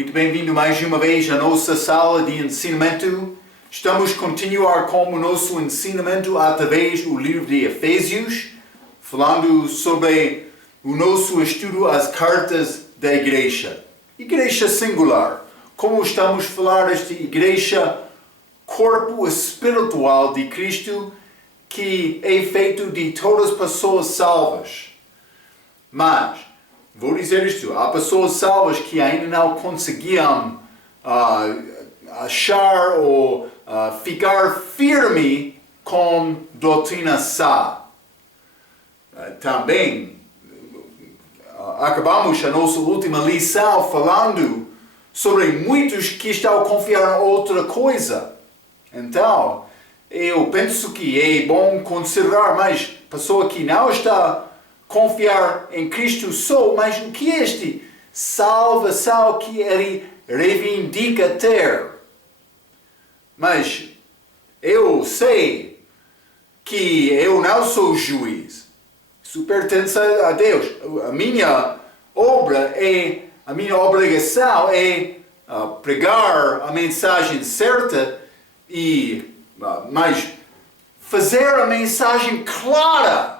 Muito bem-vindo mais uma vez à nossa sala de ensinamento. Estamos a continuar com o nosso ensinamento através do livro de Efésios, falando sobre o nosso estudo às cartas da igreja. Igreja singular. Como estamos a falar desta igreja, corpo espiritual de Cristo, que é feito de todas as pessoas salvas. Mas vou dizer isto, há pessoas salvas que ainda não conseguiam achar ou ficar firme com doutrina sã. Também acabamos a nossa última lição falando sobre muitos que estão a confiar em outra coisa. Então, eu penso que é bom considerar, mas pessoa que não está confiar em Cristo só, mas o que é este salvação que ele reivindica ter? Mas eu sei que eu não sou juiz. Isso pertence a Deus. A minha obrigação é pregar a mensagem certa mas fazer a mensagem clara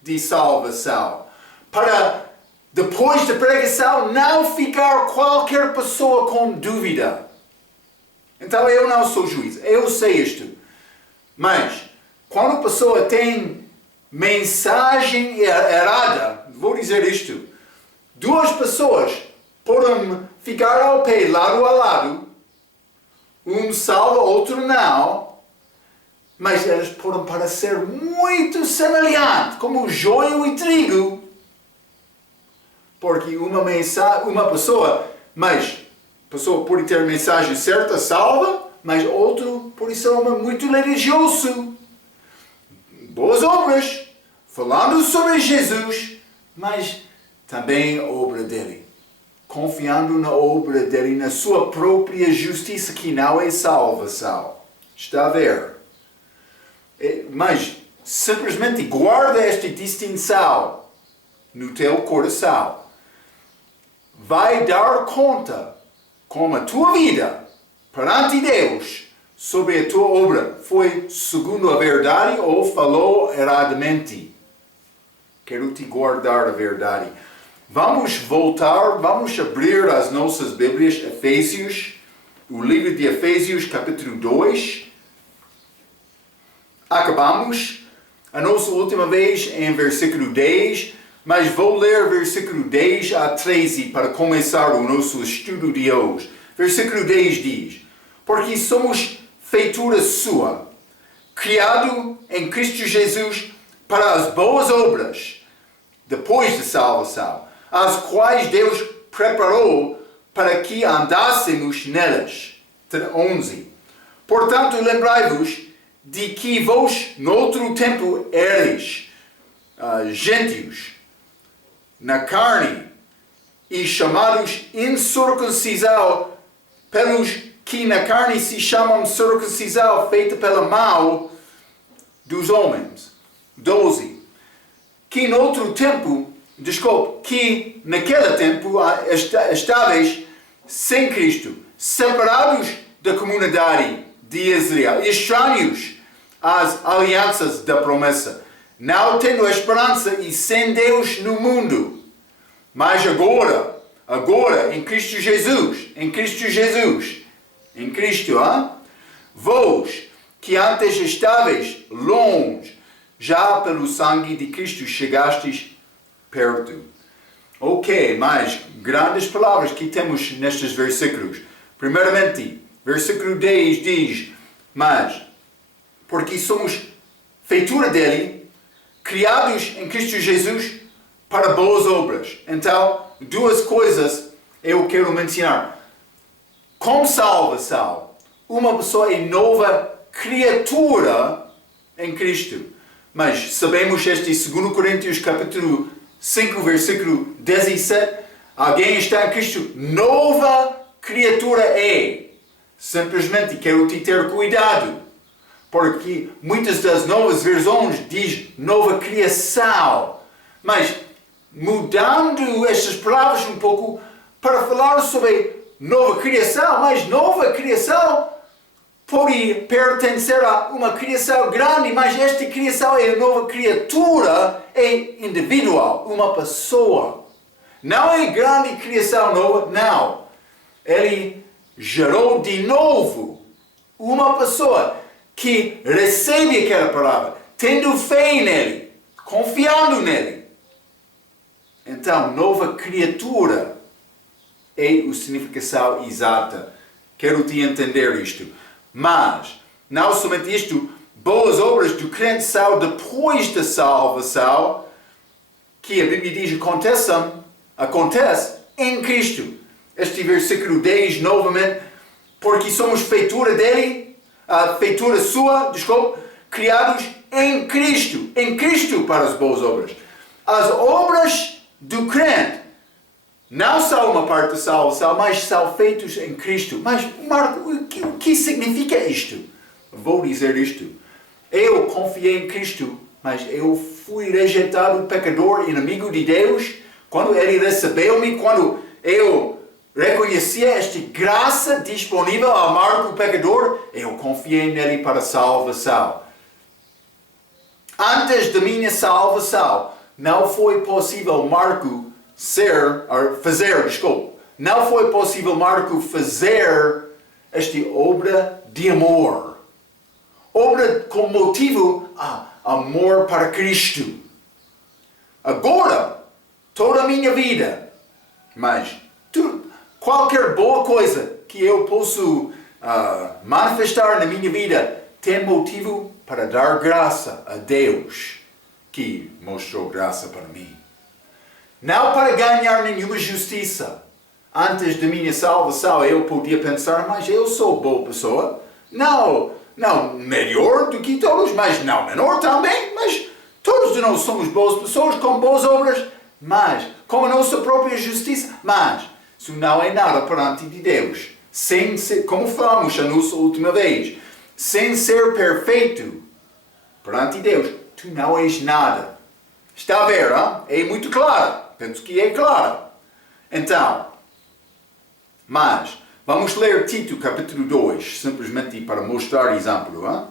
de salvação, para depois da pregação não ficar qualquer pessoa com dúvida. Então eu não sou juiz, eu sei isto. Mas quando a pessoa tem mensagem errada, vou dizer isto, duas pessoas podem ficar ao pé, lado a lado, um salva, outro não, mas elas podem parecer muito semelhantes, como joio e trigo. Porque uma pessoa pode ter a mensagem certa, salva, mas outro pode ser muito religioso. Boas obras, falando sobre Jesus, mas também a obra dele. Confiando na obra dele, na sua própria justiça, que não é salvação. Está a ver? Mas simplesmente guarda esta distinção no teu coração. Vai dar conta como a tua vida perante Deus sobre a tua obra foi segundo a verdade ou falou erradamente. Quero te guardar a verdade. Vamos abrir as nossas Bíblias, Efésios, o livro de Efésios, capítulo 2. Acabamos a nossa última vez em versículo 10, mas vou ler versículo 10 a 13 para começar o nosso estudo de hoje. Versículo 10 diz: porque somos feitura sua, criado em Cristo Jesus para as boas obras, depois da salvação, as quais Deus preparou para que andássemos nelas. 11. Portanto, lembrai-vos de que vós, noutro tempo, eres gentios na carne e chamados incircuncisão pelos que na carne se chamam circuncisão feita pela mão dos homens. 12. Que naquele tempo estáveis sem Cristo, separados da comunidade de Israel, estranhos às alianças da promessa, não tendo a esperança e sem Deus no mundo. Mas agora, em Cristo Jesus, vós que antes estáveis longe, já pelo sangue de Cristo chegastes perto. Ok, mais grandes palavras que temos nestes versículos. Primeiramente, versículo 10 diz: mas, porque somos feitura dele, criados em Cristo Jesus para boas obras. Então, duas coisas eu quero mencionar. Com salvação, uma pessoa é nova criatura em Cristo. Mas sabemos este 2 Coríntios capítulo 5, versículo 17. Alguém está em Cristo, nova criatura é. Simplesmente quero te ter cuidado, porque muitas das novas versões diz nova criação. Mas mudando estas palavras um pouco para falar sobre nova criação, mas nova criação pode pertencer a uma criação grande, mas esta criação é nova criatura, é individual, uma pessoa. Não é grande criação nova, não. Ele gerou de novo uma pessoa que recebe aquela palavra, tendo fé nele, confiando nele. Então, nova criatura é a significação exata. Quero te entender isto. Mas, não somente isto, boas obras do crente são depois da salvação, que a Bíblia diz acontece em Cristo. Este versículo 10, novamente, porque somos feitura dele, feitura sua, criados em Cristo para as boas obras. As obras do crente não são uma parte da salvação, mas são feitos em Cristo. Mas, Marco, o que significa isto? Vou dizer isto. Eu confiei em Cristo, mas eu fui rejeitado, pecador, inimigo de Deus, quando Ele recebeu-me, quando eu reconhecia esta graça disponível a Marco, o pecador, eu confiei nele para a salvação. Antes da minha salvação, não foi possível Marco não foi possível Marco fazer esta obra de amor. Obra com motivo amor para Cristo. Agora, toda a minha vida, mas qualquer boa coisa que eu posso manifestar na minha vida tem motivo para dar graça a Deus, que mostrou graça para mim. Não para ganhar nenhuma justiça. Antes da minha salvação eu podia pensar, mas eu sou boa pessoa. Não melhor do que todos, mas não menor também. Mas todos de nós somos boas pessoas com boas obras, mas com a nossa própria justiça. Mas isso não é nada perante de Deus. Sem ser, como falamos a nossa última vez, sem ser perfeito perante Deus, tu não és nada. Está a ver, hein? É muito claro. Penso que é claro. Então, mas, vamos ler Tito capítulo 2, simplesmente para mostrar exemplo. Hein?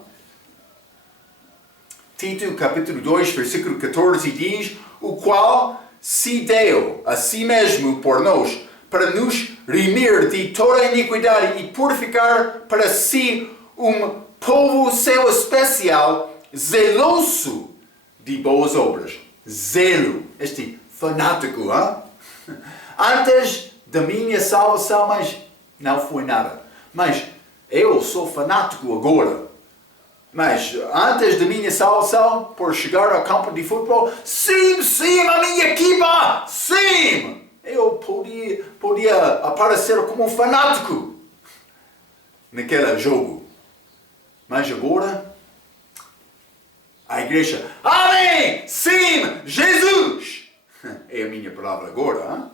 Tito capítulo 2, versículo 14 diz, o qual se deu a si mesmo por nós, para nos remir de toda a iniquidade e purificar para si um povo seu especial, zeloso de boas obras. Zelo, este fanático, hein? Antes da minha salvação, mas não foi nada. Mas eu sou fanático agora. Mas antes da minha salvação, por chegar ao campo de futebol, sim, a minha equipa, sim! Eu podia aparecer como um fanático naquele jogo. Mas agora, a igreja, amém! Sim! Jesus! É a minha palavra agora, hein?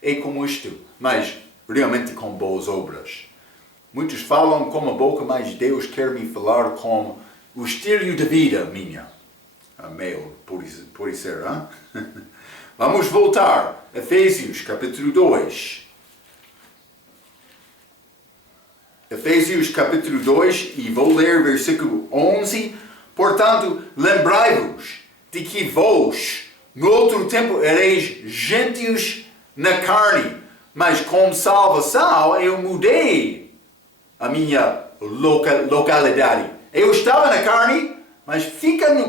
É como isto, mas realmente com boas obras. Muitos falam com a boca, mas Deus quer me falar com o estilo de vida minha. Meu, pode ser, hein? Vamos voltar. Efésios capítulo 2. Efésios capítulo 2, e vou ler versículo 11. Portanto, lembrai-vos de que vós, no outro tempo, ereis gentios na carne, mas com salvação eu mudei a minha localidade. Eu estava na carne, mas fica na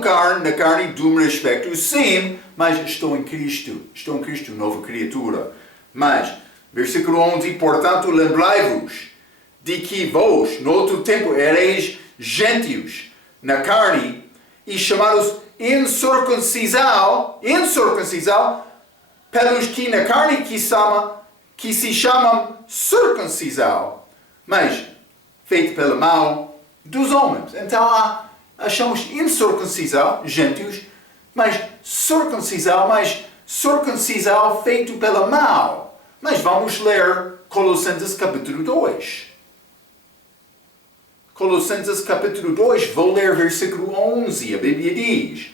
carne de um aspecto, sim, mas estou em Cristo, nova criatura. Mas, versículo 11, portanto, lembrai-vos de que vós, no outro tempo, ereis gentios na carne e chamados incircuncisão, pelos que na carne que se chamam circuncisão, mas feito pela mão dos homens. Então achamos incircuncisão, gentios, mas circuncisão feito pela mão. Mas vamos ler Colossenses capítulo 2. Colossenses capítulo 2, vou ler versículo 11, a Bíblia diz,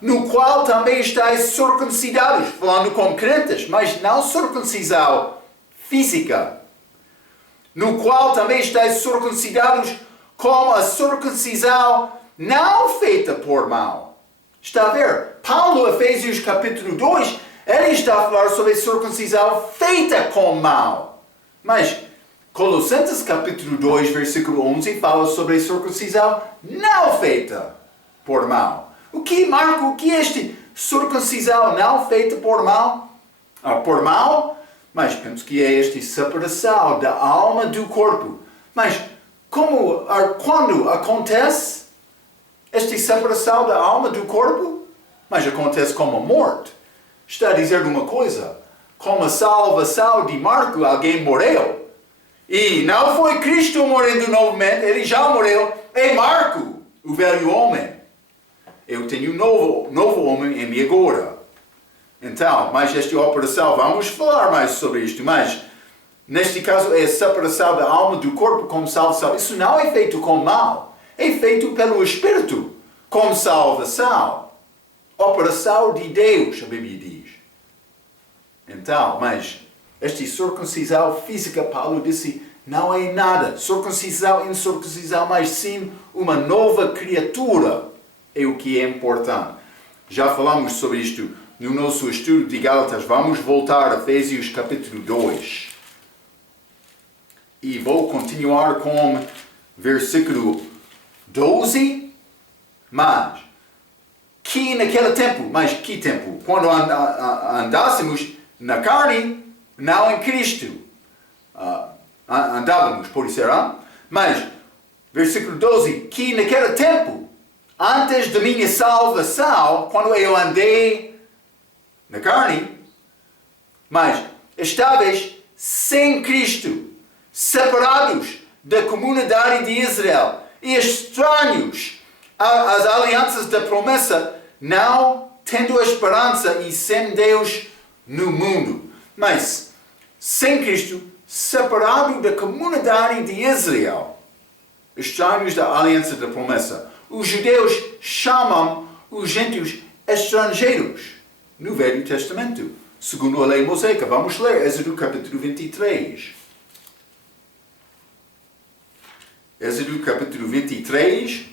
no qual também estáis circuncidados, falando com crentes, mas não circuncisão física, no qual também estáis circuncidados com a circuncisão não feita por mão. Está a ver? Paulo, Efésios capítulo 2, ele está a falar sobre a circuncisão feita com mão. Mas Colossenses capítulo 2, versículo 11, fala sobre a circuncisão não feita por mão. O que, Marco, o que é este circuncisão não feita por mão? Por mão? Mas penso que é esta separação da alma do corpo. Mas quando acontece esta separação da alma do corpo? Mas acontece como a morte. Está a dizer uma coisa. Com a salvação de Marco, alguém morreu. E não foi Cristo morrendo novamente, ele já morreu. É Marco, o velho homem. Eu tenho um novo homem em mim agora. Então, mas esta operação, vamos falar mais sobre isto, mas neste caso é a separação da alma do corpo como salvação. Isso não é feito com mal, é feito pelo Espírito como salvação. Operação de Deus, a Bíblia diz. Então, mas esta circuncisão física, Paulo disse, não é nada. Circuncisão, incircuncisão, mas sim uma nova criatura é o que é importante. Já falamos sobre isto no nosso estudo de Gálatas. Vamos voltar a Efésios capítulo 2. E vou continuar com versículo 12. Mas, que naquele tempo, mas que tempo? Quando andássemos na carne, não em Cristo. Andávamos, por isso era. Mas, versículo 12, que naquele tempo, antes da minha salvação, quando eu andei na carne, mas estáveis sem Cristo, separados da comunidade de Israel e estranhos às alianças da promessa, não tendo a esperança e sem Deus no mundo. Mas, sem Cristo, separado da comunidade de Israel, estranhos da aliança da promessa. Os judeus chamam os gentios estrangeiros no Velho Testamento, segundo a lei mosaica. Vamos ler Êxodo capítulo 23. Êxodo capítulo 23,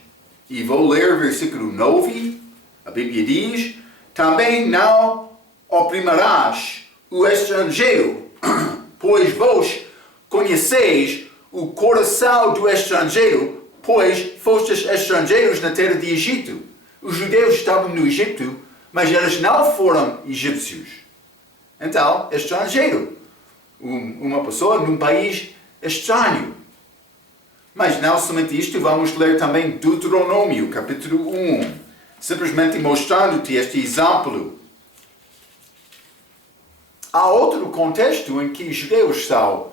e vou ler versículo 9. A Bíblia diz, também não oprimirás o estrangeiro, pois vós conheceis o coração do estrangeiro, pois fostes estrangeiros na terra de Egito. Os judeus estavam no Egito, mas eles não foram egípcios. Então, estrangeiro. Uma pessoa num país estranho. Mas não somente isto, vamos ler também Deuteronômio, capítulo 1. Simplesmente mostrando-te este exemplo. Há outro contexto em que os judeus são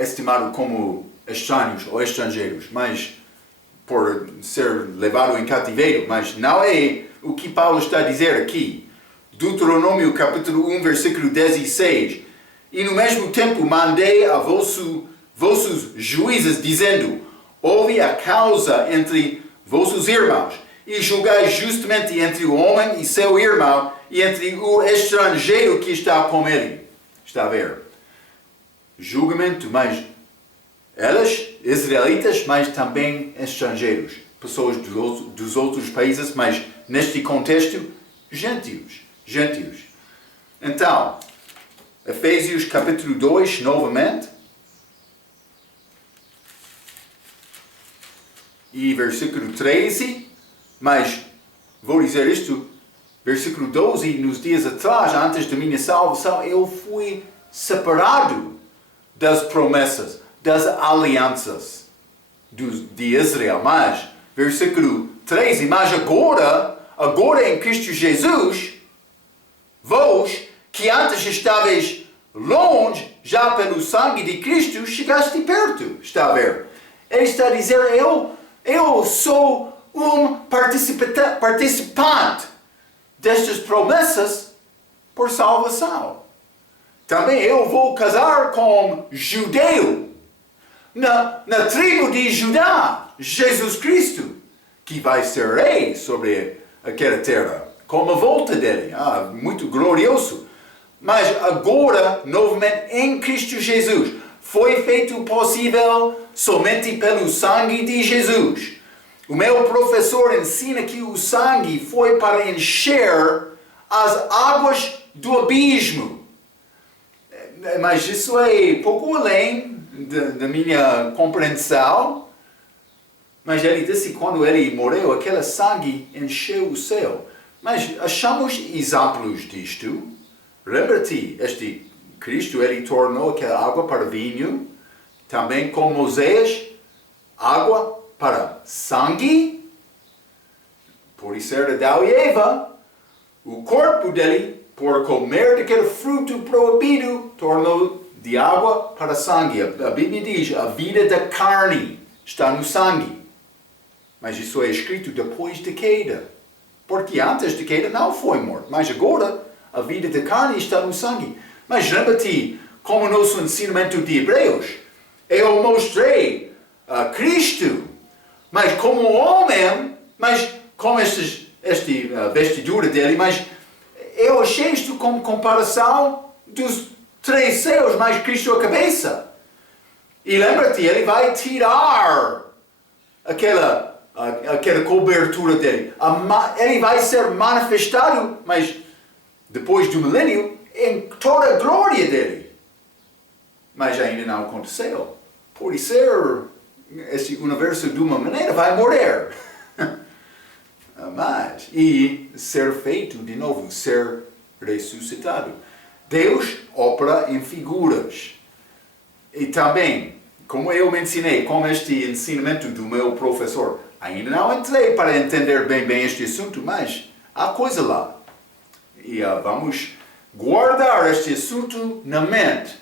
estimados como estranhos ou estrangeiros, mas por ser levado em cativeiro, mas não é o que Paulo está a dizer aqui. Deuteronômio capítulo 1, versículo 16. E no mesmo tempo mandei a vossos juízes, dizendo, ouve a causa entre vossos irmãos, e julgai justamente entre o homem e seu irmão, e entre o estrangeiro que está com ele. Está a ver? Julgamento, mas elas, israelitas, mas também estrangeiros. Pessoas dos outros países, mas neste contexto, gentios. Então, Efésios capítulo 2, novamente. E versículo 13. Mas, vou dizer isto, versículo 12, nos dias atrás, antes da minha salvação, eu fui separado das promessas, das alianças de Israel. Mas, versículo 13, mas agora em Cristo Jesus, vós que antes estavais longe, já pelo sangue de Cristo, chegaste perto. Está a ver? Ele está a dizer, eu sou um participante destas promessas por salvação. Também eu vou casar com judeu, na tribo de Judá, Jesus Cristo, que vai ser rei sobre aquela terra, com a volta dele. Muito glorioso. Mas agora, novamente, em Cristo Jesus, foi feito possível somente pelo sangue de Jesus. O meu professor ensina que o sangue foi para encher as águas do abismo. Mas isso é pouco além da minha compreensão. Mas ele disse que quando ele morreu, aquele sangue encheu o céu. Mas achamos exemplos disto. Lembra-te, este Cristo, ele tornou aquela água para vinho. Também com Moisés, água para sangue. Por isso era Adão e Eva. O corpo dele, por comer daquele fruto proibido, tornou de água para sangue. A Bíblia diz, a vida da carne está no sangue. Mas isso é escrito depois da queda. Porque antes da queda não foi morto. Mas agora, a vida da carne está no sangue. Mas lembra-te, como nosso ensinamento de Hebreus, eu mostrei a Cristo, mas como homem, mas com esta vestidura dele, mas eu achei isto como comparação dos 3 céus, mas Cristo a cabeça. E lembra-te, ele vai tirar aquela cobertura dele. Ele vai ser manifestado, mas depois do milênio, em toda a glória dele. Mas ainda não aconteceu. Por ser esse universo de uma maneira, vai morrer. Mas, e ser feito de novo, ser ressuscitado. Deus opera em figuras. E também, como eu mencionei, com este ensinamento do meu professor, ainda não entrei para entender bem este assunto, mas há coisa lá. E vamos guardar este assunto na mente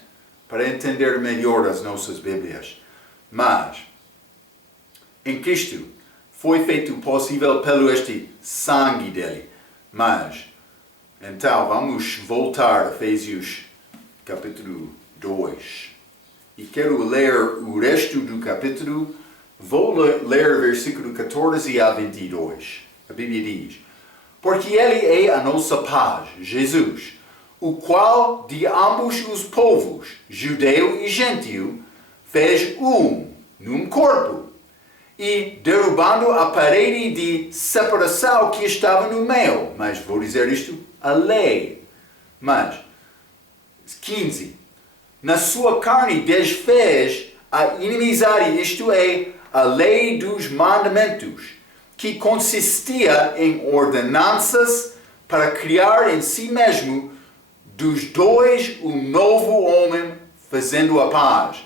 para entender melhor as nossas Bíblias. Mas, em Cristo, foi feito possível pelo este sangue dele. Mas, então, vamos voltar a Efésios capítulo 2. E quero ler o resto do capítulo. Vou ler versículo 14 a 22. A Bíblia diz: porque Ele é a nossa paz, Jesus, o qual de ambos os povos, judeu e gentio, fez num corpo, e derrubando a parede de separação que estava no meio. Mas vou dizer isto, a lei. Mas, 15. Na sua carne desfez a inimizade, isto é, a lei dos mandamentos, que consistia em ordenanças para criar em si mesmo dos dois um novo homem, fazendo a paz.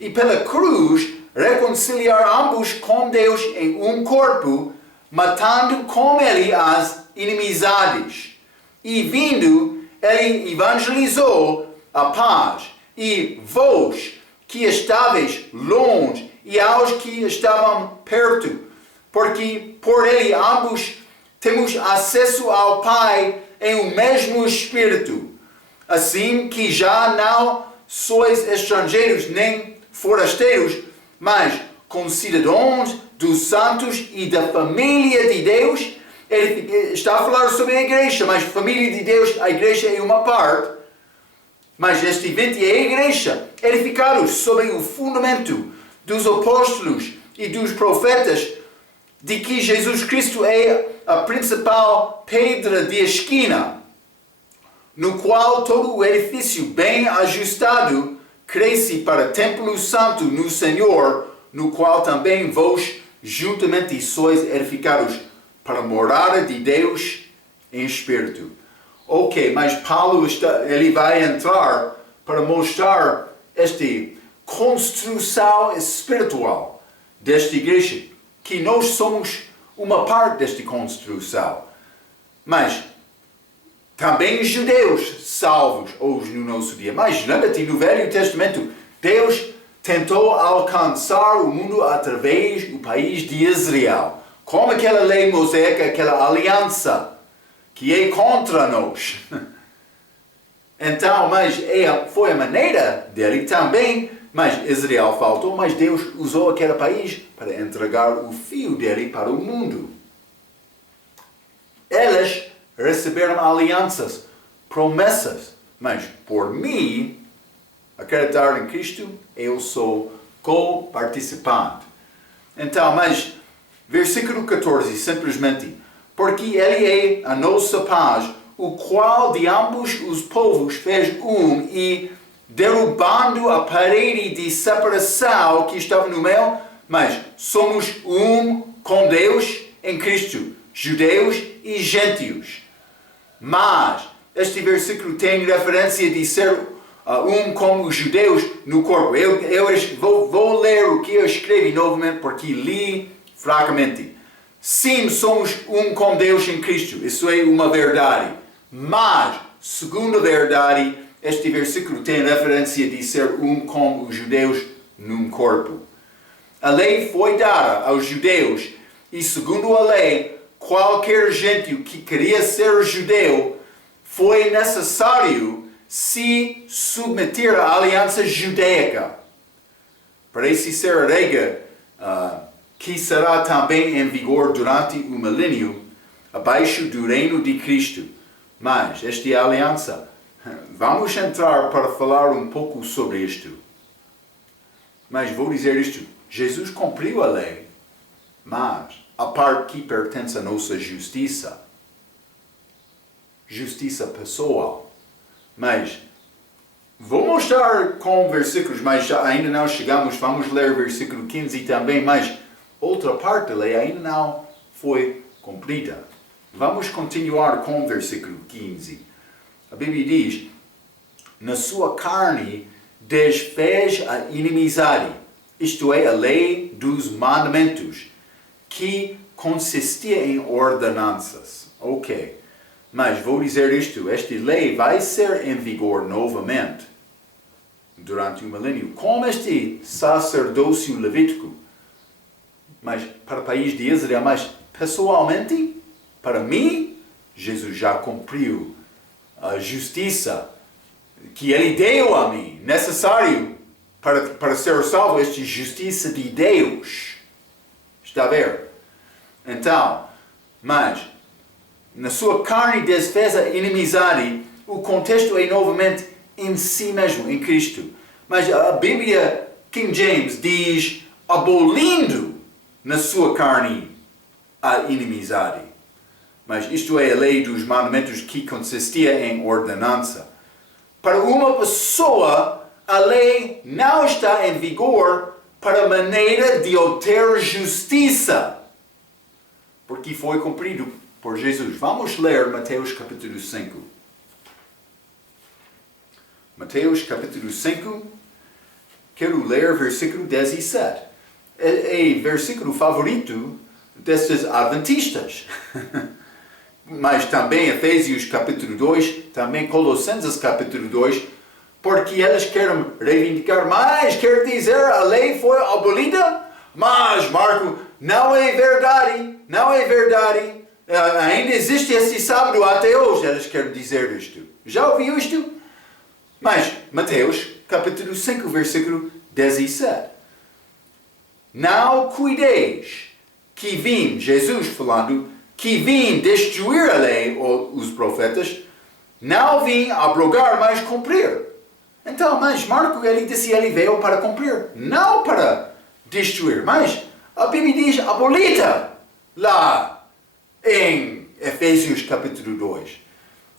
E pela cruz reconciliar ambos com Deus em um corpo, matando com ele as inimizades. E vindo, ele evangelizou a paz. E vós que estáveis longe e aos que estavam perto, porque por ele ambos temos acesso ao Pai em um mesmo Espírito. Assim que já não sois estrangeiros nem forasteiros, mas concidadãos dos santos e da família de Deus. Ele está a falar sobre a igreja, mas família de Deus, a igreja é uma parte. Mas este evento é a igreja, edificados sobre o fundamento dos apóstolos e dos profetas, de que Jesus Cristo é a principal pedra de esquina, no qual todo o edifício bem ajustado cresce para templo santo no Senhor, no qual também vós juntamente sois edificados para a morada de Deus em espírito. Ok, mas Paulo ele vai entrar para mostrar esta construção espiritual desta igreja, que nós somos uma parte desta construção. Mas também os judeus salvos hoje no nosso dia. Mas lembra-te, no Velho Testamento, Deus tentou alcançar o mundo através do país de Israel. Como aquela lei mosaica, aquela aliança que é contra nós. Então, mas foi a maneira dele também, mas Israel faltou, mas Deus usou aquele país para entregar o filho dele para o mundo. Eles receberam alianças, promessas, mas por mim, acreditar em Cristo, eu sou co-participante. Então, mas, versículo 14, simplesmente, porque Ele é a nossa paz, o qual de ambos os povos fez e derrubando a parede de separação que estava no meio, mas somos com Deus em Cristo, judeus e gentios. Mas este versículo tem referência de ser como os judeus no corpo. Eu vou ler o que eu escrevi novamente porque li fracamente. Sim, somos com Deus em Cristo. Isso é uma verdade. Mas, segundo a verdade, este versículo tem referência de ser como os judeus num corpo. A lei foi dada aos judeus e, segundo a lei, qualquer gentio que queria ser judeu foi necessário se submeter à aliança judaica. Parece ser a regra que será também em vigor durante o milênio, abaixo do reino de Cristo. Mas esta é a aliança. Vamos entrar para falar um pouco sobre isto. Mas vou dizer isto. Jesus cumpriu a lei, mas a parte que pertence à nossa justiça, justiça pessoal. Mas vou mostrar com versículos, mas ainda não chegamos. Vamos ler versículo 15 também, mas outra parte da lei ainda não foi cumprida. Vamos continuar com o versículo 15. A Bíblia diz, na sua carne desfez a inimizade, isto é, a lei dos mandamentos, que consistia em ordenanças. Ok, mas vou dizer isto, esta lei vai ser em vigor novamente durante o milênio, como este sacerdócio levítico, mas para o país de Israel, mas pessoalmente, para mim, Jesus já cumpriu a justiça que Ele deu a mim, necessário para ser salvo, esta justiça de Deus. Está a ver? Então, mas, na sua carne desfez a inimizade, o contexto é novamente em si mesmo, em Cristo. Mas a Bíblia, King James, diz, abolindo na sua carne a inimizade. Mas isto é a lei dos mandamentos que consistia em ordenança. Para uma pessoa, a lei não está em vigor para a maneira de obter justiça, porque foi cumprido por Jesus. Vamos ler Mateus capítulo 5. Mateus capítulo 5, quero ler versículo 17. É o versículo favorito destes adventistas. Mas também Efésios capítulo 2, também Colossenses capítulo 2, porque eles querem reivindicar mais, quer dizer, a lei foi abolida, mas, Marco, não é verdade, não é verdade, ainda existe esse sábado até hoje, eles querem dizer isto. Já ouviu isto? Mas, Mateus capítulo 5, versículo 17. Não cuideis que vim, Jesus falando, que vim destruir a lei ou os profetas, não vim abrogar, mas cumprir. Então, mas Marco, ele disse, ele veio para cumprir, não para destruir. Mas a Bíblia diz abolida lá em Efésios capítulo 2.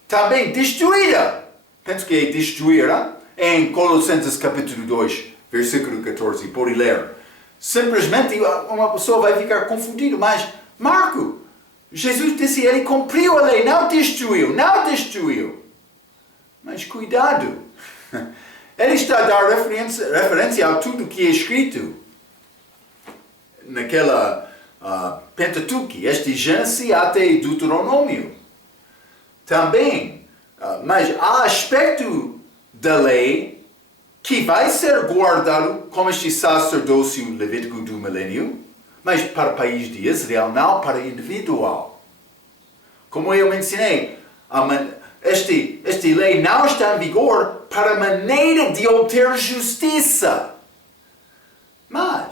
Também destruída. Penso que é destruir, em Colossenses capítulo 2, versículo 14, pode ler. Simplesmente uma pessoa vai ficar confundida, mas Marco, Jesus disse, ele cumpriu a lei, não destruiu, não destruiu. Mas cuidado, ele está a dar referência a tudo que é escrito naquela Pentateuque, este Gênesis até Deuteronômio. Também, mas há aspecto da lei que vai ser guardado como este sacerdócio levítico do milênio, mas para o país de Israel, não para individual. Como eu mencionei, esta lei não está em vigor para a maneira de obter justiça. Mas,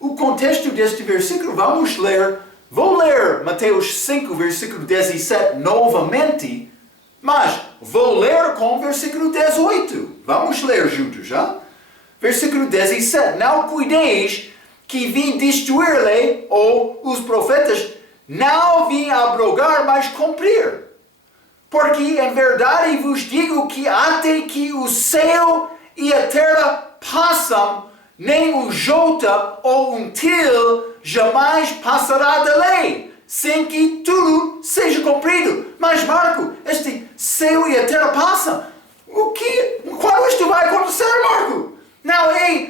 o contexto deste versículo, vamos ler, vou ler Mateus 5, versículo 17 novamente, Mas vou ler com o versículo 18. Vamos ler juntos, já? Versículo 17. Não cuideis que vim destruir a lei ou os profetas. Não vim abrogar, mas cumprir. Porque em verdade vos digo que até que o céu e a terra passam, nem o jota ou um til jamais passará da lei, sem que tudo seja cumprido. Mas Marco, este céu e a terra passam. Quando isto vai acontecer, Marco? Não,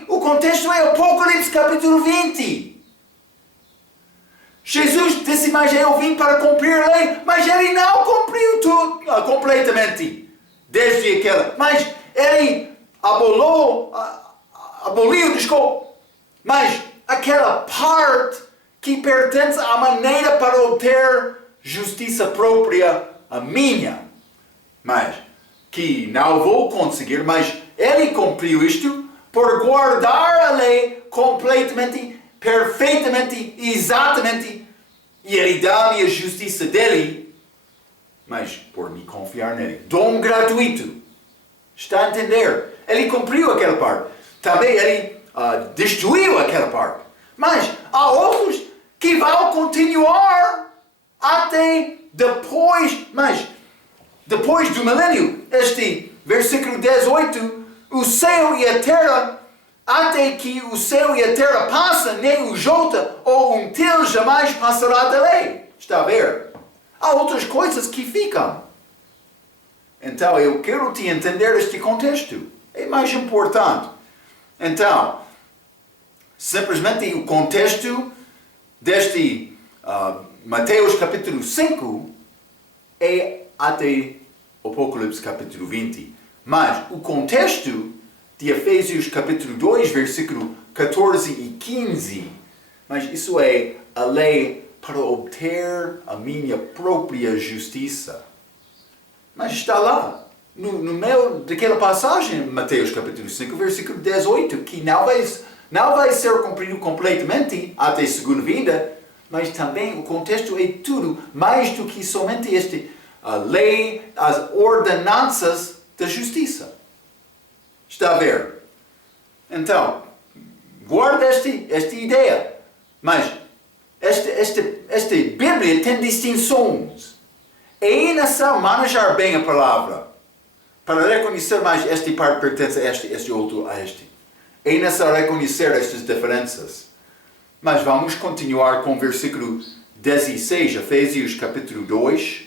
o contexto é Apocalipse capítulo 20. Jesus disse, mas eu vim para cumprir a lei, mas ele não cumpriu tudo completamente. Desde aquela. Mas ele aboliu, desculpa. Mas aquela parte que pertence à maneira para obter justiça própria, a minha. Mas que não vou conseguir, mas ele cumpriu isto por guardar a lei completamente, perfeitamente, exatamente, e ele dá-me a justiça dele, mas por me confiar nele. Dom gratuito. Está a entender? Ele cumpriu aquela parte. Também ele destruiu aquela parte. Mas há outros que vão continuar até depois, mas depois do milênio. Este versículo 18, o céu e a terra, até que o céu e a terra passam, nem o jota ou um til jamais passará da lei. Está a ver? Há outras coisas que ficam. Então, eu quero te entender este contexto. É mais importante. Então, simplesmente o contexto deste Mateus capítulo 5 é até Apocalipse capítulo 20. Mas o contexto de Efésios capítulo 2, versículo 14 e 15, mas isso é a lei para obter a minha própria justiça. Mas está lá, no meio daquela passagem, Mateus capítulo 5, versículo 18, que não vai ser cumprido completamente até a segunda vinda, mas também o contexto é tudo, mais do que somente a lei, as ordenanças da justiça. Está a ver? Então, guarda esta ideia. Mas esta Bíblia tem distinções. É necessário manejar bem a palavra para reconhecer mais este parte pertence a este outro a este. É necessário reconhecer estas diferenças. Mas vamos continuar com o versículo 16, Efésios capítulo 2.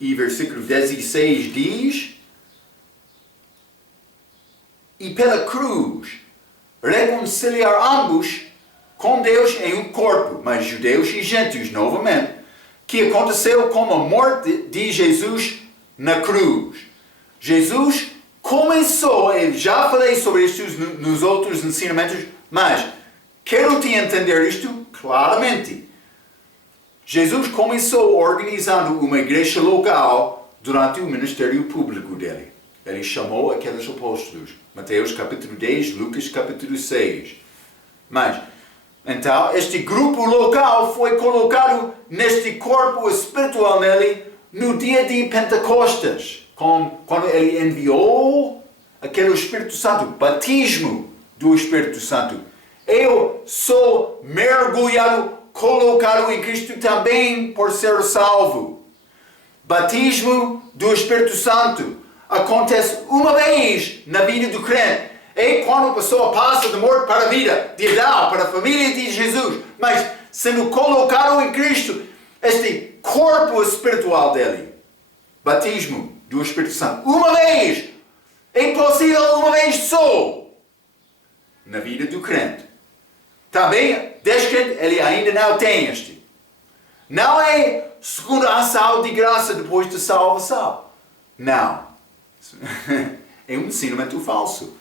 E versículo 16 diz: e pela cruz reconciliar ambos com Deus em um corpo, mas judeus e gentios novamente, que aconteceu com a morte de Jesus na cruz. Jesus começou, eu já falei sobre isto nos outros ensinamentos, mas quero te entender isto claramente. Jesus começou organizando uma igreja local durante o ministério público dele. Ele chamou aqueles apóstolos. Mateus capítulo 10, Lucas capítulo 6. Mas, então, este grupo local foi colocado neste corpo espiritual nele no dia de Pentecostes, quando ele enviou aquele Espírito Santo, batismo do Espírito Santo. Eu sou mergulhado, colocado em Cristo também por ser salvo. Batismo do Espírito Santo acontece uma vez na vida do crente. É quando a pessoa passa da morte para a vida, de Adão, para a família de Jesus. Mas sendo colocado em Cristo, este corpo espiritual dele. Batismo do Espírito Santo. Uma vez. É possível uma vez só na vida do crente. Também, descrente, ele ainda não tem este. Não é segunda ação de graça depois da salvação. Não. É um ensinamento falso.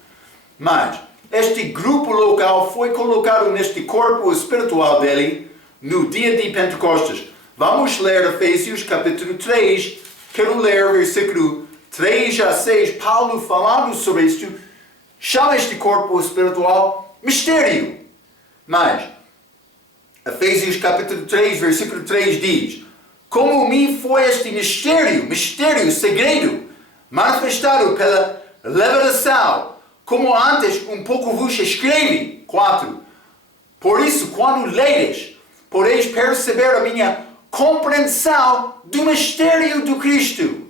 Mas, este grupo local foi colocado neste corpo espiritual dele no dia de Pentecostes. Vamos ler Efésios capítulo 3. Quero ler versículo 3 a 6. Paulo falando sobre isto. Chama este corpo espiritual mistério. Mas, Efésios capítulo 3, versículo 3 diz: como me foi este mistério, segredo, manifestado pela revelação, como antes um pouco vos escrevi. 4. Por isso, quando ledes, podeis perceber a minha compreensão do mistério de Cristo.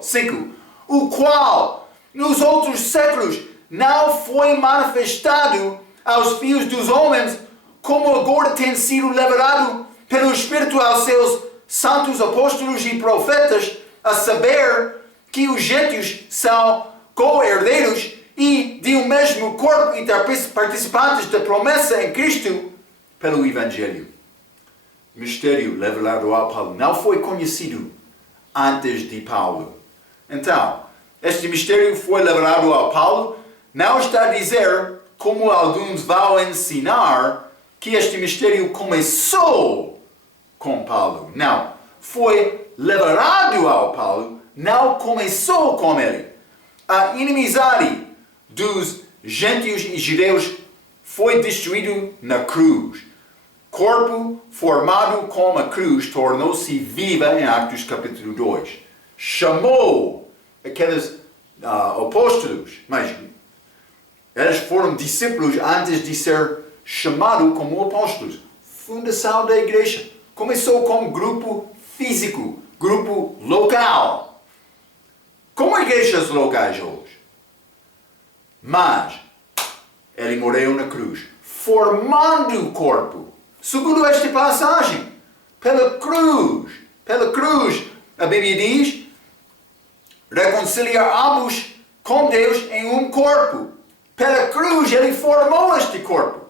5. O qual, nos outros séculos, não foi manifestado aos filhos dos homens, como agora tem sido revelado pelo Espírito aos seus santos apóstolos e profetas, a saber que os gentios são co-herdeiros e de um mesmo corpo e participantes da promessa em Cristo pelo Evangelho. Mistério revelado a Paulo não foi conhecido antes de Paulo. Então, este mistério foi revelado a Paulo, não está a dizer, como alguns vão ensinar, que este mistério começou com Paulo. Não. Foi revelado ao Paulo, não começou com ele. A inimizade dos gentios e judeus foi destruído na cruz. Corpo formado com a cruz tornou-se viva em Atos capítulo 2. Chamou aqueles apóstolos, mas eles foram discípulos antes de ser chamados como apóstolos. Fundação da igreja. Começou como grupo físico, grupo local. Como igrejas locais hoje. Mas ele morreu na cruz, formando o corpo. Segundo esta passagem, pela cruz, a Bíblia diz, reconciliar ambos com Deus em um corpo. Pela cruz ele formou este corpo.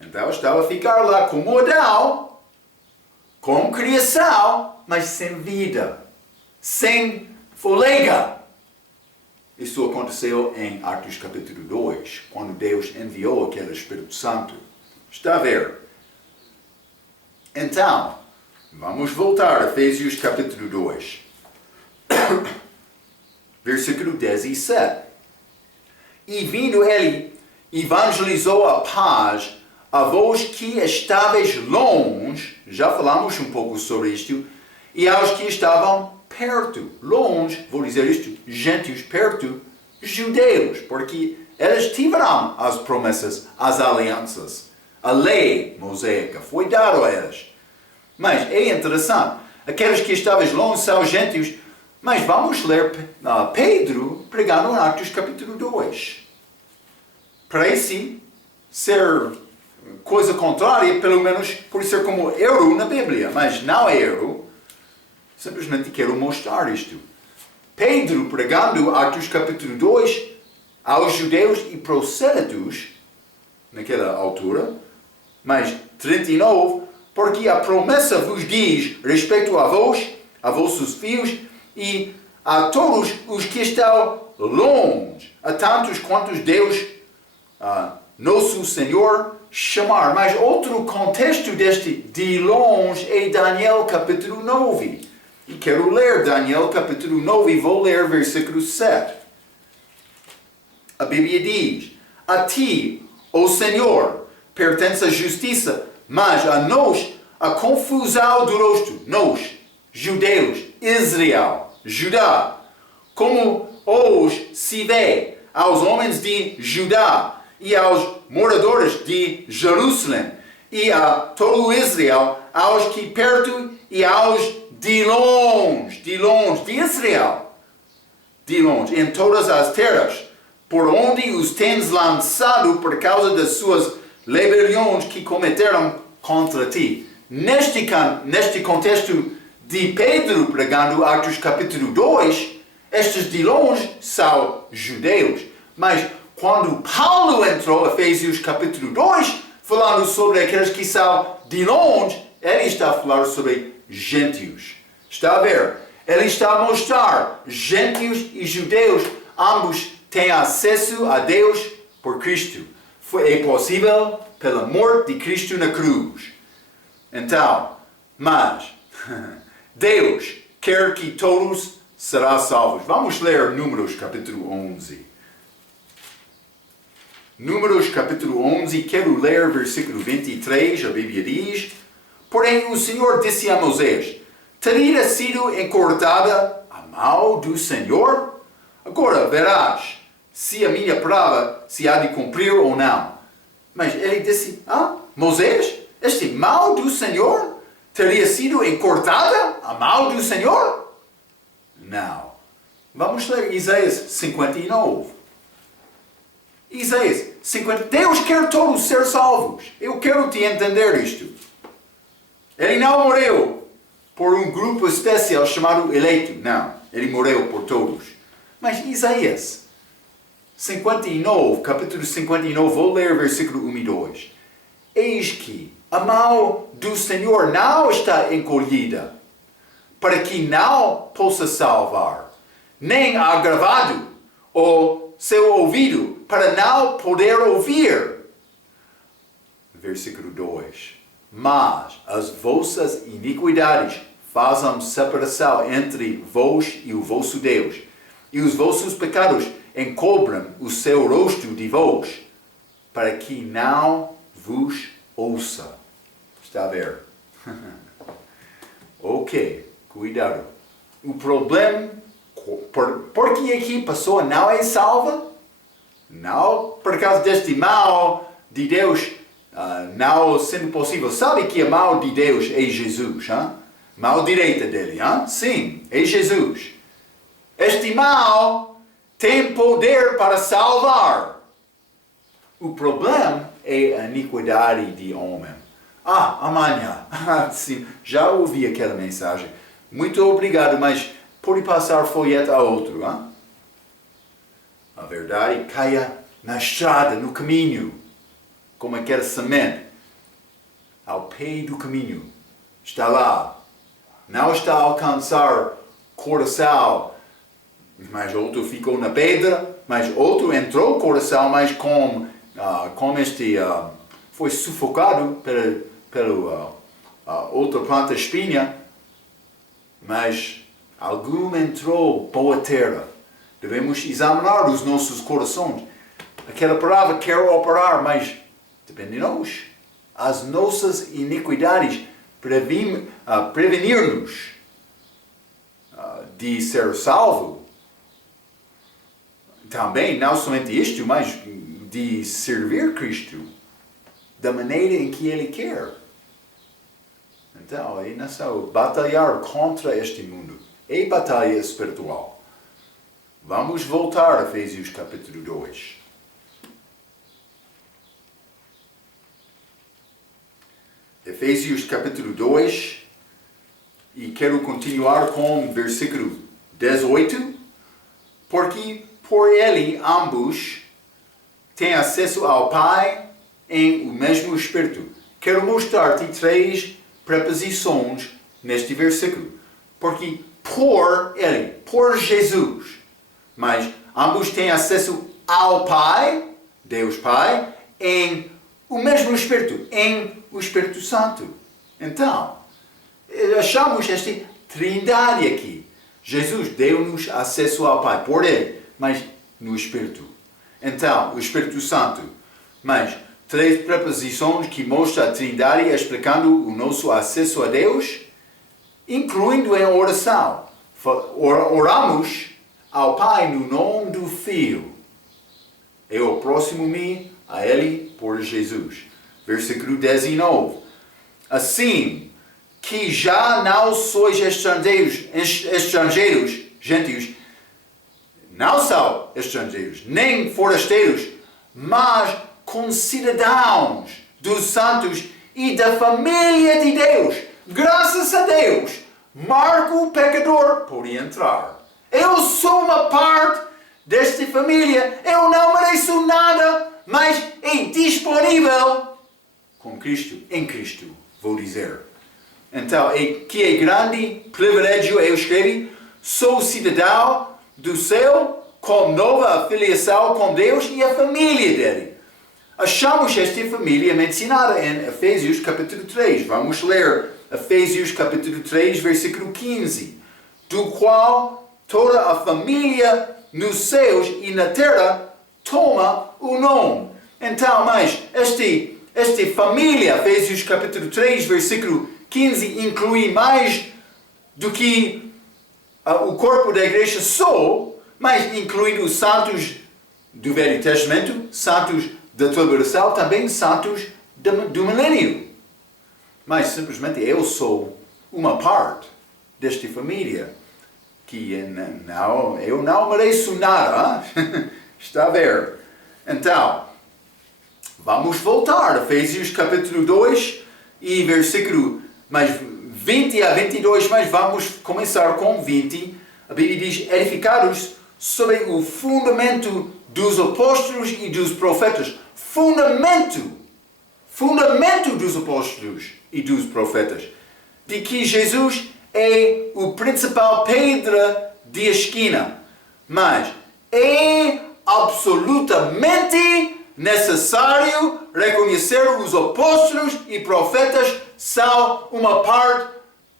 Então estava a ficar lá como Adão, com criação, mas sem vida, sem fôlego. Isso aconteceu em Atos capítulo 2, quando Deus enviou aquele Espírito Santo. Está a ver? Então, vamos voltar a Efésios capítulo 2, versículo 17. E vindo ele, evangelizou a paz a vós que estáveis longe, já falamos um pouco sobre isto, e aos que estavam perto, longe, vou dizer isto, gentios perto, judeus, porque eles tiveram as promessas, as alianças, a lei mosaica foi dada a eles. Mas é interessante, aqueles que estavam longe são gentios, mas vamos ler Pedro pregando em Atos capítulo 2. Parece ser coisa contrária, pelo menos por ser como erro na Bíblia, mas não é erro. Simplesmente quero mostrar isto. Pedro pregando Atos capítulo 2 aos judeus e prosélitos, naquela altura, mas 39, porque a promessa vos diz respeito a vós, a vossos filhos e a todos os que estão longe, a tantos quantos Deus, nosso Senhor, chamar. Mas outro contexto deste de longe é Daniel capítulo 9. E quero ler Daniel capítulo 9 e vou ler versículo 7. A Bíblia diz: a ti, ó Senhor, pertence a justiça, mas a nós a confusão do rosto. Nós, judeus, Israel, Judá, como hoje se vê aos homens de Judá e aos moradores de Jerusalém e a todo Israel, aos que perto e aos de longe, de Israel, de longe, em todas as terras, por onde os tens lançado por causa das suas rebeliões que cometeram contra ti. Neste contexto de Pedro pregando Atos capítulo 2, estes de longe são judeus, mas quando Paulo entrou, Efésios capítulo 2, falando sobre aqueles que são de longe, ele está a falar sobre gentios. Está a ver? Ele está a mostrar gentios e judeus, ambos têm acesso a Deus por Cristo. É possível pela morte de Cristo na cruz. Então, mas Deus quer que todos serão salvos. Vamos ler Números capítulo 11. Números capítulo 11, quero ler versículo 23, a Bíblia diz: Porém o Senhor disse a Moisés: Teria sido encurtada a mão do Senhor? Agora verás se a minha palavra se há de cumprir ou não. Mas ele disse: Moisés, este mão do Senhor teria sido encurtada a mão do Senhor? Não. Vamos ler Isaías 59. Isaías 50. Deus quer todos ser salvos. Eu quero te entender isto. Ele não morreu por um grupo especial chamado eleito. Não. Ele morreu por todos. Mas Isaías 59, capítulo 59, vou ler versículo 1 e 2. Eis que a mão do Senhor não está encolhida, para que não possa salvar, nem agravado o seu ouvido, para não poder ouvir. Versículo 2. Mas as vossas iniquidades fazem separação entre vós e o vosso Deus, e os vossos pecados encobrem o seu rosto de vós, para que não vos ouça. Está a ver? Ok, cuidado. O problema, porque aqui a pessoa não é salva, não por causa deste mal de Deus, não sendo possível. Sabe que a mão de Deus é Jesus, mão direita dele, sim, é Jesus. Este mal tem poder para salvar. O problema é a iniquidade de homem. Amanhã. Sim, já ouvi aquela mensagem. Muito obrigado, mas pode passar folheto a outro. A verdade caia na estrada, no caminho, como aquela semente. Ao pé do caminho. Está lá. Não está a alcançar coração. Mas outro ficou na pedra, mas outro entrou no coração, mas foi sufocado pela outra planta espinha, mas algum entrou boa terra. Devemos examinar os nossos corações. Aquela palavra quer operar, mas depende de nós. As nossas iniquidades prevenir-nos de ser salvo. Também, não somente isto, mas de servir Cristo da maneira em que Ele quer. Então, é necessário batalhar contra este mundo. É batalha espiritual. Vamos voltar a Efésios capítulo 2. Efésios capítulo 2. E quero continuar com o versículo 18. Porque por ele ambos têm acesso ao Pai em o mesmo Espírito. Quero mostrar-te 3 preposições neste versículo. Porque por ele, por Jesus, mas ambos têm acesso ao Pai, Deus Pai, em o mesmo Espírito, em o Espírito Santo. Então, achamos esta trindade aqui. Jesus deu-nos acesso ao Pai por ele, mas no Espírito. Então, o Espírito Santo. Mas 3 preposições que mostram a trindade explicando o nosso acesso a Deus, incluindo em oração. Oramos ao Pai no nome do Filho. Eu aproximo-me a Ele por Jesus. Versículo 19. Assim que já não sois estrangeiros, gentios, não são estrangeiros, nem forasteiros, mas concidadãos dos santos e da família de Deus. Graças a Deus, Marco o pecador pode entrar. Eu sou uma parte desta família. Eu não mereço nada, mas é disponível com Cristo, em Cristo, vou dizer. Então, que é grande privilégio, eu escrevi, sou cidadão do céu, com nova afiliação com Deus e a família dele. Achamos esta família mencionada em Efésios capítulo 3. Vamos ler Efésios capítulo 3, versículo 15. Do qual toda a família nos céus e na terra toma o nome. Então, mas esta família, Efésios capítulo 3, versículo 15, inclui mais do que o corpo da igreja só, mas incluindo os santos do Velho Testamento, santos da tribulação, também santos do milênio. Mas simplesmente eu sou uma parte desta família, que eu não mereço nada. Está a ver? Então, vamos voltar a Efésios capítulo 2 e versículo 20 a 22, mas vamos começar com 20. A Bíblia diz, edificados sobre o fundamento dos apóstolos e dos profetas. Fundamento dos apóstolos e dos profetas. De que Jesus é o principal pedra de esquina. Mas é absolutamente necessário reconhecer os apóstolos e profetas são uma parte,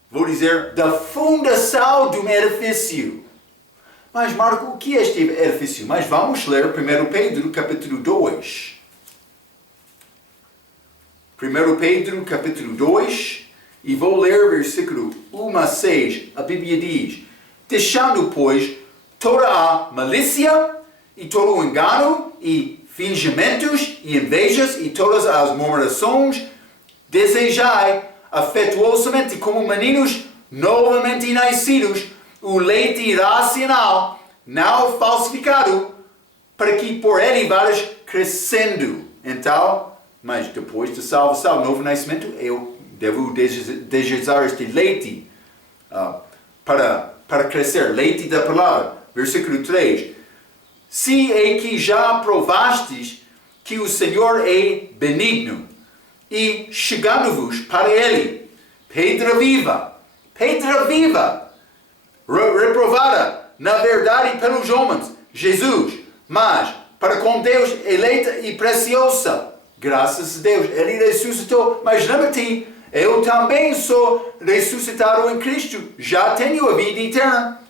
vou dizer, da fundação de um edifício. Mas Marco, o que é este edifício? Mas vamos ler 1 Pedro capítulo 2. 1 Pedro capítulo 2 e vou ler versículo 1 a 6. A Bíblia diz, deixando, pois, toda a malícia e todo o engano e fingimentos e invejas e todas as murmurações, desejai afetuosamente como meninos novamente nascidos o leite racional, não falsificado, para que por ele vás crescendo. Então, mas depois da salvação, novo nascimento, eu devo desejar este leite para crescer, leite da palavra. Versículo 3. Se é que já provastes que o Senhor é benigno, e chegando-vos para ele, pedra viva, reprovada na verdade pelos homens, Jesus, mas para com Deus eleita e preciosa. Graças a Deus, ele ressuscitou, mas lembra-te, eu também sou ressuscitado em Cristo, já tenho a vida eterna.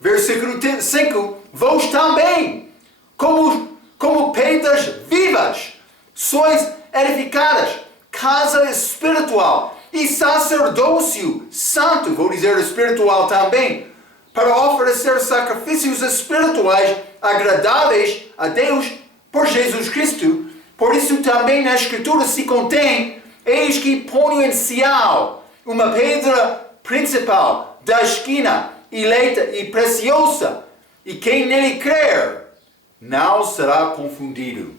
Versículo 5, vós também, como pedras vivas, sois edificadas, casa espiritual e sacerdócio santo, vou dizer espiritual também, para oferecer sacrifícios espirituais agradáveis a Deus por Jesus Cristo. Por isso também na Escritura se contém, eis que ponho em Sião uma pedra principal da esquina, eleita e preciosa, e quem nele crer não será confundido.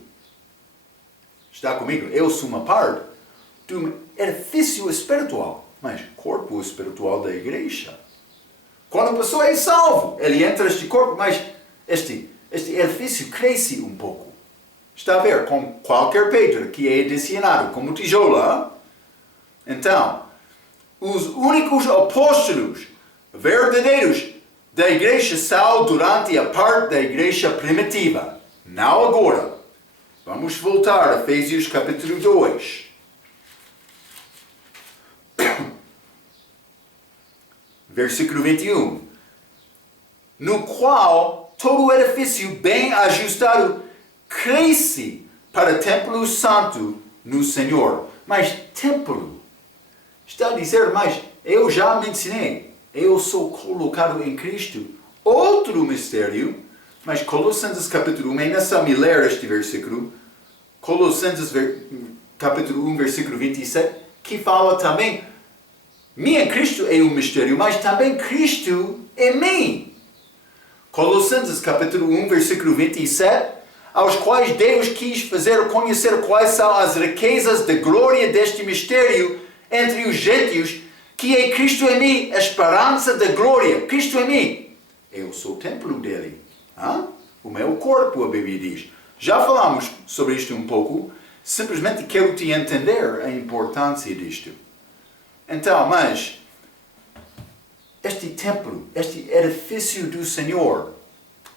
Está comigo? Eu sou uma parte de um edifício espiritual, mas corpo espiritual da igreja. Quando a pessoa é salvo, ele entra neste corpo, mas este edifício cresce um pouco. Está a ver? Com qualquer pedra que é adicionado, como tijolo. Então, os únicos apóstolos verdadeiros da igreja são durante a parte da igreja primitiva. Não agora. Vamos voltar a Efésios capítulo 2. Versículo 21. No qual todo o edifício bem ajustado cresce para templo santo no Senhor. Mas templo, está a dizer, mas eu já mencionei, eu sou colocado em Cristo. Outro mistério, mas Colossenses capítulo 1, ainda só me ler este versículo, Colossenses capítulo 1, versículo 27, que fala também, em Cristo é um mistério, mas também Cristo em mim. Colossenses capítulo 1, versículo 27, aos quais Deus quis fazer conhecer quais são as riquezas da glória deste mistério entre os gentios, que é Cristo em mim, a esperança da glória. Cristo em mim. Eu sou o templo dele. O meu corpo, a Bíblia diz. Já falamos sobre isto um pouco, simplesmente quero te entender a importância disto. Então, mas, este templo, este edifício do Senhor,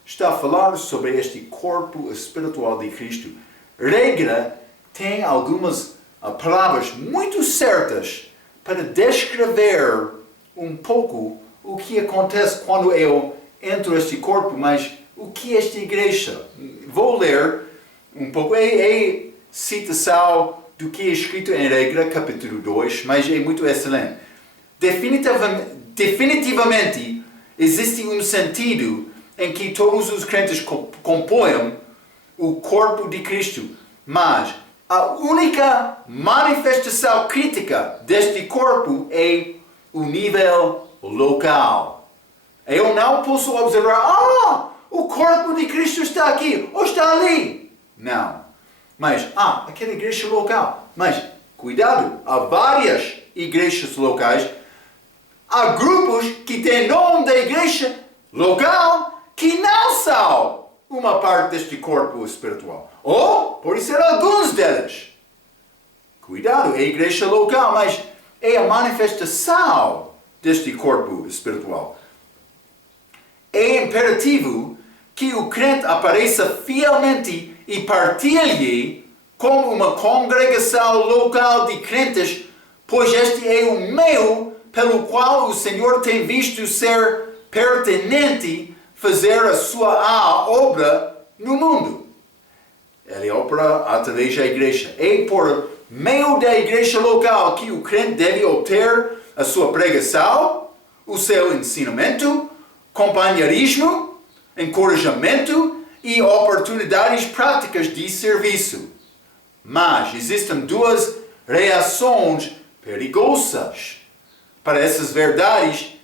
está a falar sobre este corpo espiritual de Cristo. Regra tem algumas palavras muito certas para descrever um pouco o que acontece quando eu entro neste corpo, mas o que é esta igreja? Vou ler um pouco. É citação do que é escrito em Regra, capítulo 2, mas é muito excelente. Definitivamente, existe um sentido em que todos os crentes compõem o corpo de Cristo, mas a única manifestação crítica deste corpo é o nível local. Eu não posso observar, o corpo de Cristo está aqui, ou está ali. Não. Mas, aquela igreja local. Mas, cuidado, há várias igrejas locais. Há grupos que têm nome da igreja local que não são uma parte deste corpo espiritual. Ou, pode ser alguns deles. Cuidado, é a igreja local, mas é a manifestação deste corpo espiritual. É imperativo que o crente apareça fielmente e partilhe como uma congregação local de crentes, pois este é o meio pelo qual o Senhor tem visto ser pertinente fazer a sua obra no mundo. Ele opera através da igreja. É por meio da igreja local que o crente deve obter a sua pregação, o seu ensinamento, companheirismo, encorajamento e oportunidades práticas de serviço. Mas existem duas reações perigosas para essas verdades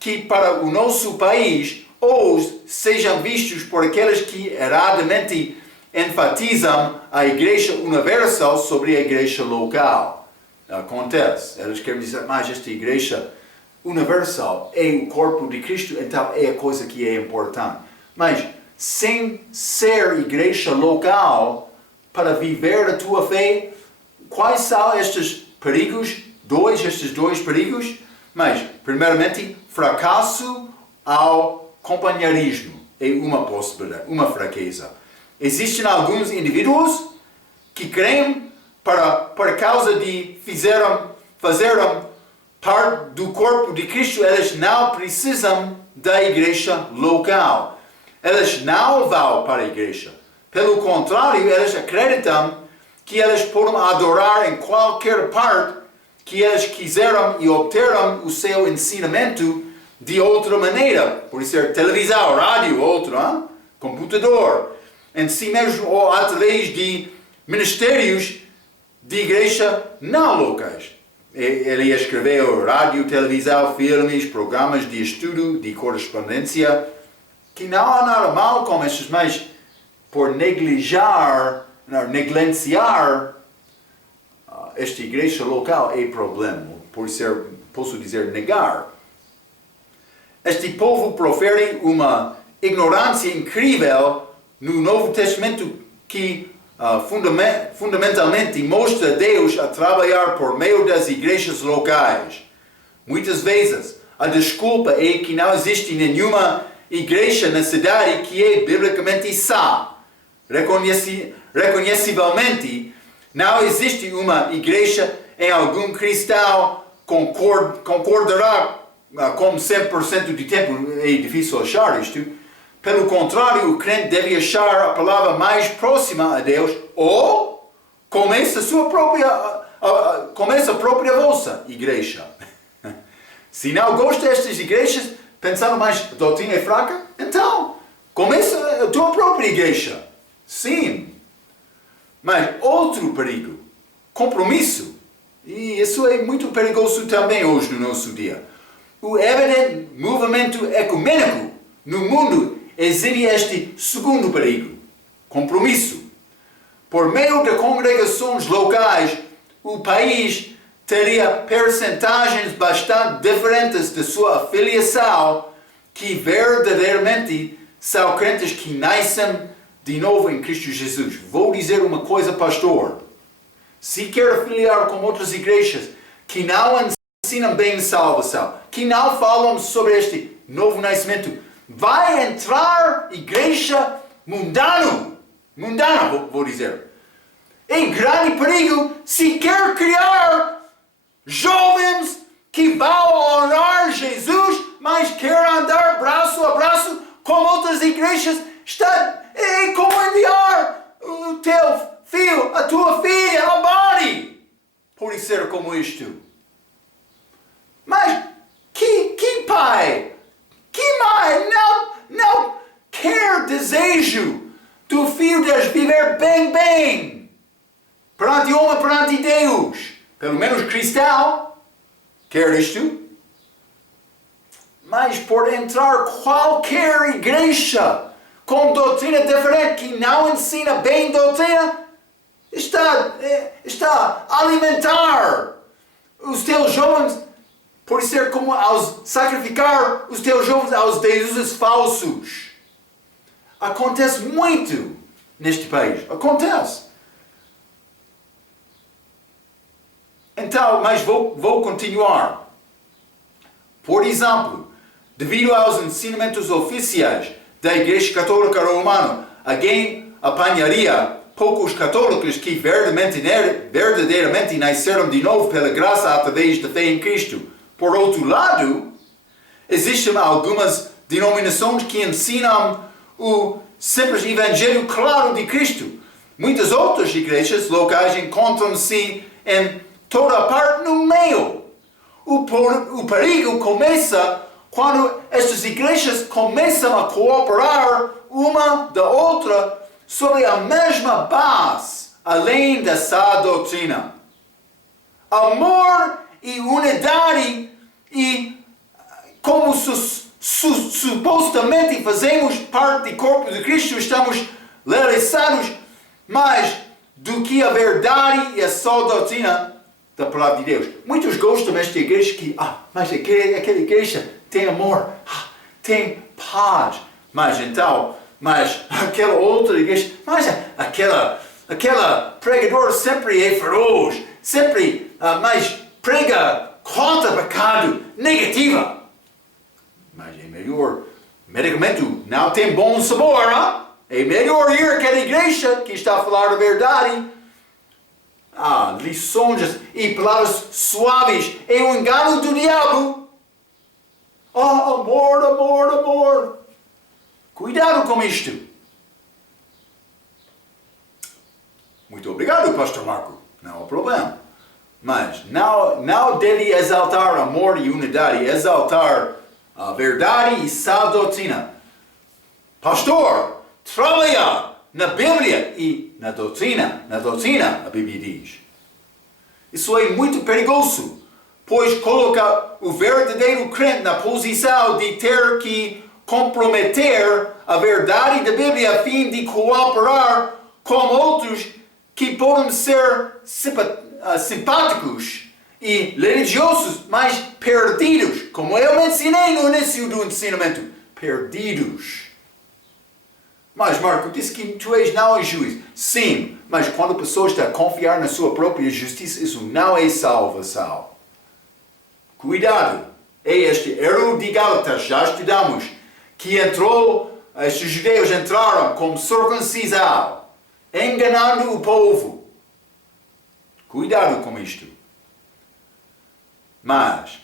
que para o nosso país ou sejam vistos por aqueles que erradamente enfatizam a igreja universal sobre a igreja local. Acontece. Eles querem dizer, mas esta igreja universal é o corpo de Cristo, então é a coisa que é importante. Mas sem ser igreja local, para viver a tua fé, quais são estes perigos? Estes dois perigos? Mas, primeiramente, fracasso ao companheirismo é uma possibilidade, uma fraqueza. Existem alguns indivíduos que creem por causa de fazeram parte do corpo de Cristo, eles não precisam da igreja local. Eles não vão para a igreja. Pelo contrário, eles acreditam que eles podem adorar em qualquer parte que eles quiseram e obteram o seu ensinamento de outra maneira. Pode ser televisão, rádio, computador. Em si mesmo ou através de ministérios de igreja não locais. Ele escreveu rádio, televisão, filmes, programas de estudo, de correspondência, que não há nada mal com estes, mas por negligenciar esta igreja local é problema, posso dizer negar. Este povo profere uma ignorância incrível no Novo Testamento que fundamentalmente mostra Deus a trabalhar por meio das igrejas locais. Muitas vezes a desculpa é que não existe nenhuma igreja na cidade que é biblicamente sã. Reconhecivelmente, não existe uma igreja em algum cristão concordará com 100% do tempo. É difícil achar isto. Pelo contrário, o crente deve achar a palavra mais próxima a Deus ou começa a própria vossa igreja. Se não gosta destas igrejas, pensando mais a doutrina é fraca, então começa a tua própria igreja. Sim. Mas outro perigo, compromisso. E isso é muito perigoso também hoje no nosso dia. O evidente movimento ecumênico no mundo exibe este segundo perigo, compromisso. Por meio de congregações locais, o país teria percentagens bastante diferentes de sua afiliação que verdadeiramente são crentes que nascem de novo em Cristo Jesus. Vou dizer uma coisa, pastor. Se quer afiliar com outras igrejas que não ensinam bem salvação, que não falam sobre este novo nascimento, vai entrar igreja mundana, vou dizer. É grande perigo se quer criar jovens que vão honrar Jesus, mas quer andar braço a braço com outras igrejas. É como enviar o teu filho, a tua filha, abate por ser como isto. Mas que pai, que mãe não quer desejo do filho de viver bem perante homem, perante Deus? Pelo menos cristão quer isto. Mas por entrar qualquer igreja com doutrina diferente, que não ensina bem doutrina, está a alimentar os teus jovens por ser como sacrificar os teus jovens aos deuses falsos. Acontece muito neste país. Acontece. Então, mas vou continuar. Por exemplo, devido aos ensinamentos oficiais da Igreja Católica Romana, alguém apanharia poucos católicos que verdadeiramente nasceram de novo pela graça através da fé em Cristo. Por outro lado, existem algumas denominações que ensinam o simples Evangelho claro de Cristo. Muitas outras igrejas locais encontram-se em toda parte no meio. O perigo começa quando estas igrejas começam a cooperar uma da outra sobre a mesma base, além da sã doutrina. Amor e unidade, e como supostamente fazemos parte do corpo de Cristo, estamos realizados mais do que a verdade e a só doutrina da palavra de Deus. Muitos gostam desta igreja mas aquela igreja tem amor, tem paz. Mas aquela outra igreja, aquela pregadora sempre é feroz, sempre prega contra o pecado, negativa. Mas é melhor, medicamento não tem bom sabor, hein? É melhor ir àquela igreja que está a falar a verdade. Lições e palavras suaves é o engano do diabo. Amor. Cuidado com isto. Muito obrigado, Pastor Marco. Não há problema. Mas não deve exaltar amor e unidade, exaltar a verdade e sã doutrina. Pastor, trabalha na Bíblia e na doutrina, a Bíblia diz. Isso é muito perigoso, pois coloca o verdadeiro crente na posição de ter que comprometer a verdade da Bíblia a fim de cooperar com outros que podem ser simpáticos e religiosos, mas perdidos, como eu mencionei no início do ensinamento, perdidos. Mas Marco disse que tu não és juiz. Sim, mas quando a pessoa está a confiar na sua própria justiça, isso não é salvação. Cuidado, é este erro de Gálatas, já estudamos, que estes judeus entraram com circuncisão, enganando o povo. Cuidado com isto. Mas,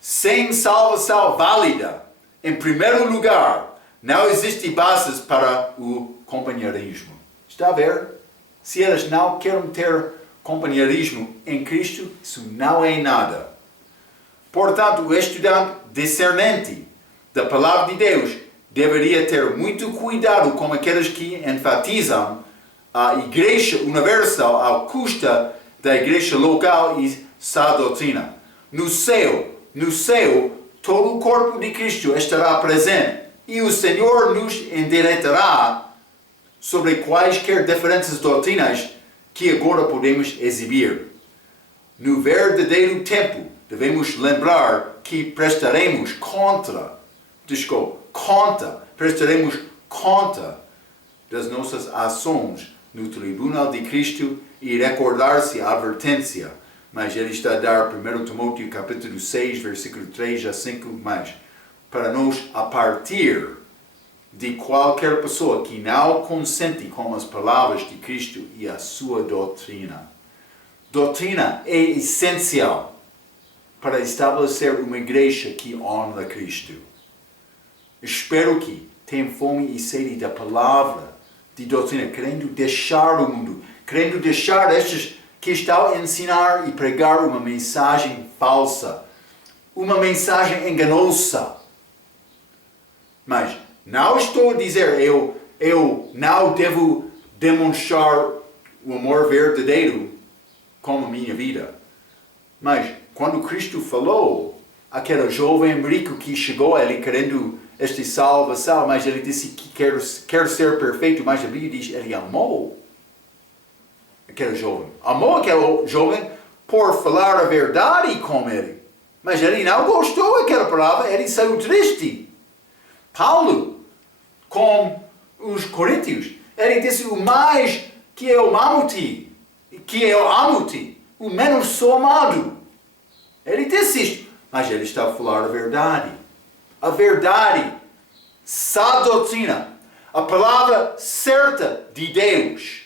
sem salvação válida, em primeiro lugar, não existe bases para o companheirismo. Está a ver? Se eles não querem ter companheirismo em Cristo, isso não é nada. Portanto, o estudante discernente da palavra de Deus deveria ter muito cuidado com aqueles que enfatizam a igreja universal à custa da igreja local e sã doutrina. No céu, todo o corpo de Cristo estará presente e o Senhor nos endireitará sobre quaisquer diferentes doutrinas que agora podemos exibir. No verdadeiro tempo, devemos lembrar que prestaremos conta das nossas ações no tribunal de Cristo e recordar-se a advertência. Mas ele está a dar 1 Timóteo capítulo 6, versículo 3 a 5, mais para nós, a partir de qualquer pessoa que não consente com as palavras de Cristo e a sua doutrina. Doutrina é essencial para estabelecer uma igreja que honra Cristo. Espero que tenham fome e sede da palavra de doutrina, querendo deixar o mundo, querendo deixar estes que estão a ensinar e pregar uma mensagem falsa, uma mensagem enganosa. Mas não estou a dizer eu não devo demonstrar o amor verdadeiro com a minha vida. Mas quando Cristo falou, aquele jovem rico que chegou a ele querendo esta salvação, mas ele disse que quer ser perfeito, mas a Bíblia diz que ele amou aquele jovem. Amou aquele jovem por falar a verdade com ele. Mas ele não gostou daquela palavra, ele saiu triste. Paulo, com os coríntios, ele disse, o mais que eu amo-te, o menos sou amado. Ele disse isto, mas ele está a falar a verdade. A verdade, sã doutrina, a palavra certa de Deus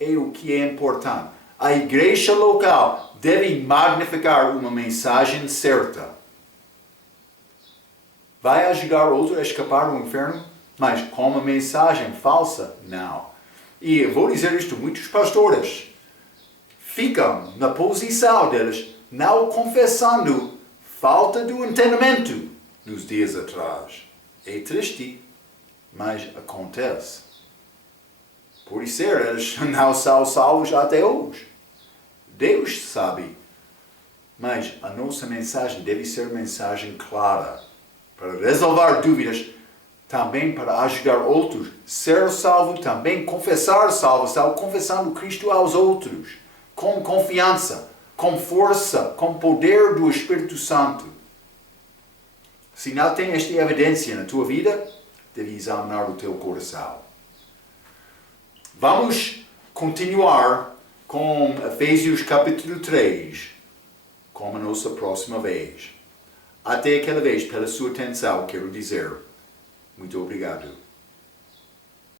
é o que é importante. A igreja local deve magnificar uma mensagem certa. Vai ajudar outro a escapar do inferno? Mas com uma mensagem falsa? Não. E eu vou dizer isto, muitos pastores ficam na posição deles, não confessando falta do entendimento nos dias atrás. É triste, mas acontece. Por isso eles não são salvos até hoje. Deus sabe. Mas a nossa mensagem deve ser mensagem clara, para resolver dúvidas, também para ajudar outros a ser salvo, também confessar a salvação, confessando Cristo aos outros, com confiança, com força, com poder do Espírito Santo. Se não tem esta evidência na tua vida, deve examinar o teu coração. Vamos continuar com Efésios capítulo 3, como a nossa próxima vez. Até aquela vez, pela sua atenção, quero dizer muito obrigado.